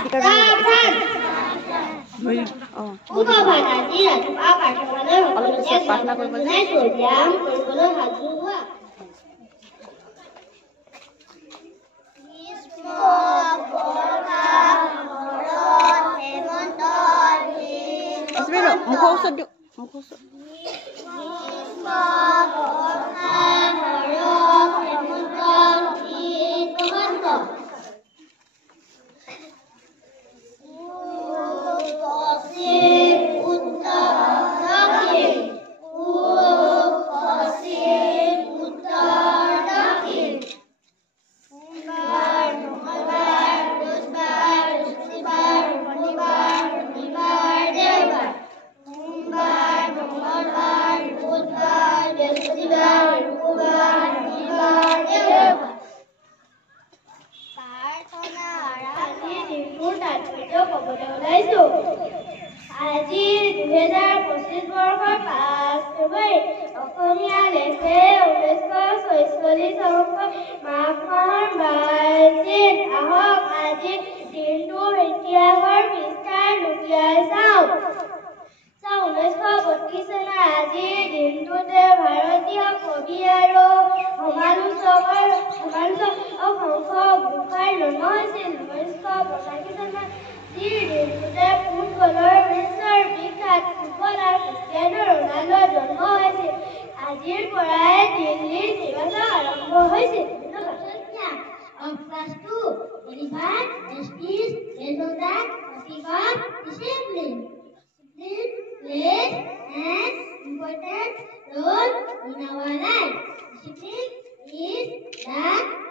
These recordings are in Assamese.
স্পিকাৰ অলপ পিছত প্ৰাৰ্থনা কৰিব মুখৰ ওচৰত দিওঁ মুখৰ ওচৰত আজি 2025 বৰ্ষৰ 5 ফেব্ৰুৱাৰী অসমীয়া লেখে 1946 চনৰ মাঘ মাহৰ 22 দিন। আহক আজি দিনটোৰ ইতিহাসৰ পৃষ্ঠা লুকিয়াই চাওঁ। 1932 চনৰ আজিৰ দিনটোতে ভাৰতীয় কবি আৰু সমালোচকৰ সংঘ জন্ম হৈছিল। 1985 চনত আজিৰ দিনটোতে ফুটবলৰ বিশ্বৰ বিখ্যাত ফুটবলাৰ ক্ৰিষ্টিয়ানো ৰনাল্ডোৰ জন্ম হৈছিল। আজিৰ পৰাই দিল্লীৰ নিৰ্বাচন আৰম্ভ হৈছিল। Of class 2, deliver justice, result, ethical, discipline. Discipline plays an important role in our life. Discipline is the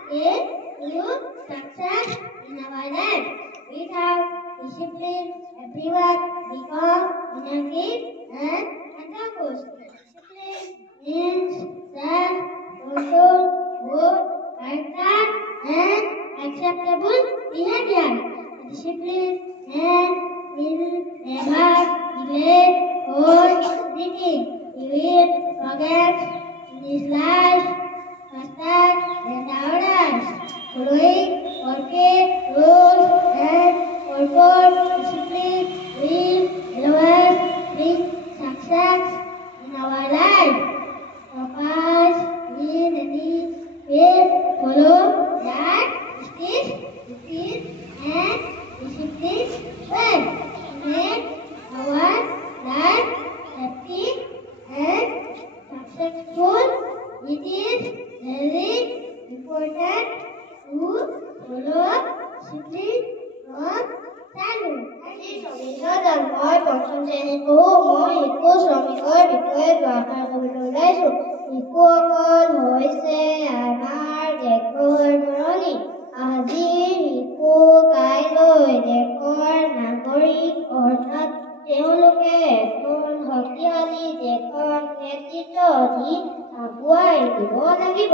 key to success in our life. Without discipline, everyone becomes inactive and focused. Discipline means self-control, good character, and acceptable behavior. Discipline will never delay or anything. You will forget in this life faster than others. Following working rules and proper discipline will always bring success in our life. Focus in any way, follow that justice, routine, and discipline well. Make our life happy and successful. It is very important to follow discipline from childhood. আজি 24 মই পঞ্চম শ্ৰেণীত পঢ়ো। মই শিশু শ্ৰমিকৰ বিষয়ে দুআষাৰ ক'বলৈ ওলাইছোঁ। শিশুসকল হৈছে আমাৰ দেশৰ মৰণি। আজি শিশু কাইলৈ দেশৰ নাগৰিক, অৰ্থাৎ তেওঁলোকে এখন শক্তিশালী দেশৰ নেতৃত্ব দি আগুৱাই দিব লাগিব।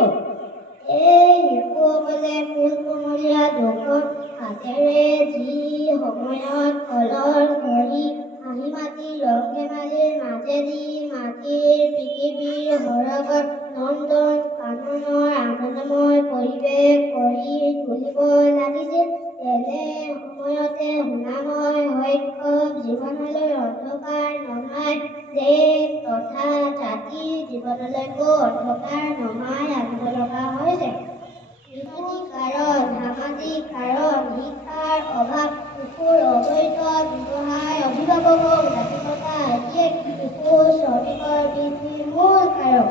এই শিশুসকলে ফুলকুমলীয়া দুখন হাতেৰে যি সময়ত কলৰ ধৰি হাঁহি মাতি ৰং ধেমালিৰ মাজেদি মাটিৰ পৃথিৱীৰ সৰগত নন্দন কাননৰ আনন্দময় পৰিৱেশ কৰি তুলিব লাগিছিল, তেনে সময়তে শুনাময় শৈশৱ জীৱনলৈ অন্ধকাৰ নমাই দেশ তথা জাতিৰ জীৱনলৈকো অন্ধকাৰ নমাই আনিব লগা হৈছে। সামাজিক কাৰণ, শিক্ষাৰ অভাৱ, শিশুৰ অবৈধ ব্যৱহাৰ, অভিভাৱকৰ উদাসীনতা আদিয়ে শিশু শ্ৰমিকৰ বৃদ্ধিৰ মূল কাৰক।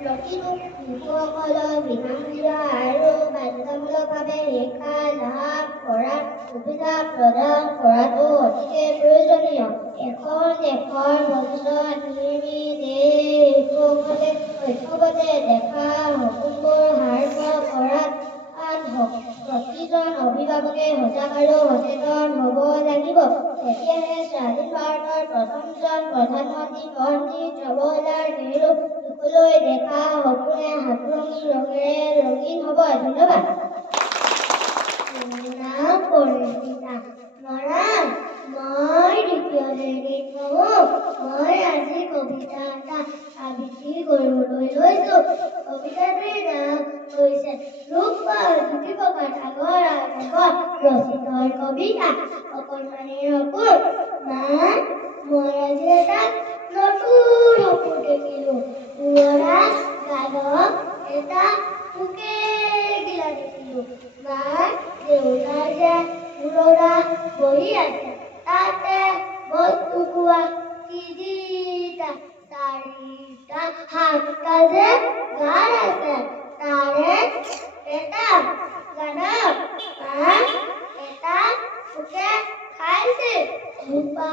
প্ৰতিটো শিশুসকলক বিনামূলীয়া আৰু বাধ্যতামূলকভাৱে শিক্ষা লাভ কৰাৰ সুবিধা প্ৰদান কৰাটো অতিকে প্ৰয়োজনীয়। এখন দেশৰ ভৱিষ্যত নিৰ্মিত এই শিশুসকলে শৈশৱতে দেখা সপোনবোৰ সাৰ্থক কৰাত প্ৰতিজন অভিভাৱকে সজাগ আৰু সচেতন হ'ব লাগিব। তেতিয়াহে স্বাধীন ভাৰতৰ প্ৰথমজন প্ৰধানমন্ত্ৰী পণ্ডিত জৱাহৰলাল নেহৰু শিশুলৈ দেখা সপোনে হাতৰঙী ৰঙেৰে ৰঙীন হ'ব। ধন্যবাদ। মই দ্বিতীয় শ্ৰেণীত পঢ়ো। মই আজি কবিতা এটা আবৃত্তি কৰিবলৈ লৈছোঁ। কবিতাটোৰ নাম হৈছে জ্যোতি প্ৰকাশ আগৰ আগত ৰচিতৰ কবিতা অকণমানিৰ অকুৰ মা মই আজি এটা নতুন অকুৰ দেখিলো উৰা গানত এটা পোকে গিলা দেখিলো মা দেউতাৰ যে উৰা বহি আছে তাতে বস্তু কোৱা তিনিটা চাৰিটা সাতটা যে গান আছে তাৰে এটা গানত এটা পোকে খাইছে ঘোপা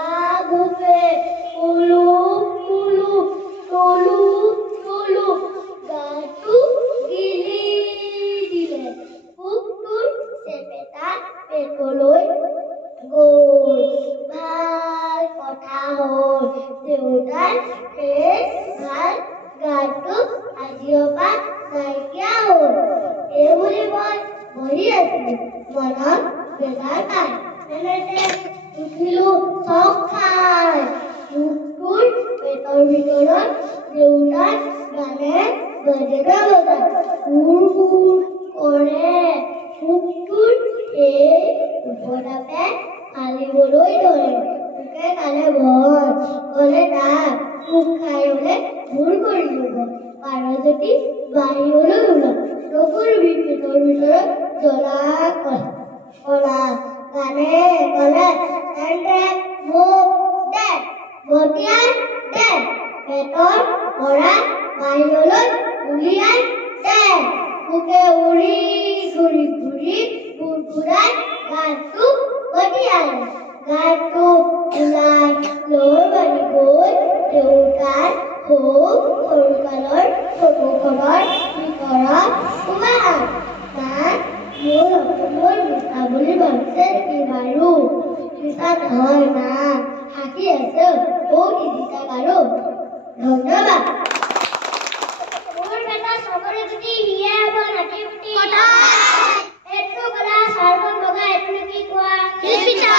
ঘোপে কুলু কুলু টলু টলু গাটো গিলি দিলে পোকটোৰ চেপেটা পেটলৈ গ'ল ভাল কথা হ'ল দেউতাৰ সেই ভাল গাটো আজিৰ পৰা নাইকিয়া হ'ল এইবুলি মই বহি আছিলো মনত বেজাৰ পাই এনেতে উঠিলো চক খাই পোকটোৰ পেটৰ ভিতৰত দেউতাৰ গানে বাজনা বজায় কুৰ কুৰ কৰে পোকটোৰ এই উপদাপে ফালিবলৈ ধৰে পোকে কালে ভয় গ'লে তাক পোক খাই হ'লে ভুল কৰিলো পাৰ যদি বাহিৰলৈ ওলাম নকৰিবি পেটৰ ভিতৰত জ্বলা কলা গানে ক'লে তেন্তে মোক দে বতিয়াই দে পেটৰ পৰা বাহিৰলৈ উলিয়াই দে পোকে উৰি ঘূৰি ঘূৰি ঘূৰাই গাটো বতিয়াই গাটো ওলাই লৈ বাঢ়ি গৈ দেউতাৰ খুব সৰুকালৰ ফটোখনৰ ভিতৰত সোমাল তাত মোৰ অসমৰ মিছা বুলি ভাবিছে নেকি বাৰু মিছা নহয় মা হাঁহি আছে অ' নিদিতা বাৰু ধন্যবাদ মোৰ বেটা চবৰে যদি হিয়া হ'ব নাতি পুতি এইটো কলা চাৰ্বত লগা এইটো কি কোৱা শিলপিঠা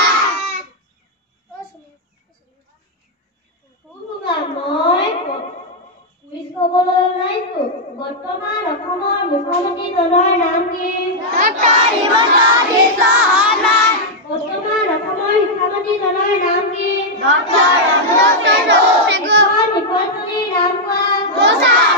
মই কুইজ ক'বলৈ ওলাইছো বৰ্তমান অসমৰ মুখ্যমন্ত্ৰীজনৰ নাম কি ডক্টৰ হিমন্ত বিশ্ব শৰ্মা বৰ্তমান অসমৰ শিক্ষামন্ত্ৰীজনৰ নাম কি ডক্টৰ ৰামদাস চন্দ্ৰ নিৰ্বাচনীৰ নাম কোৱা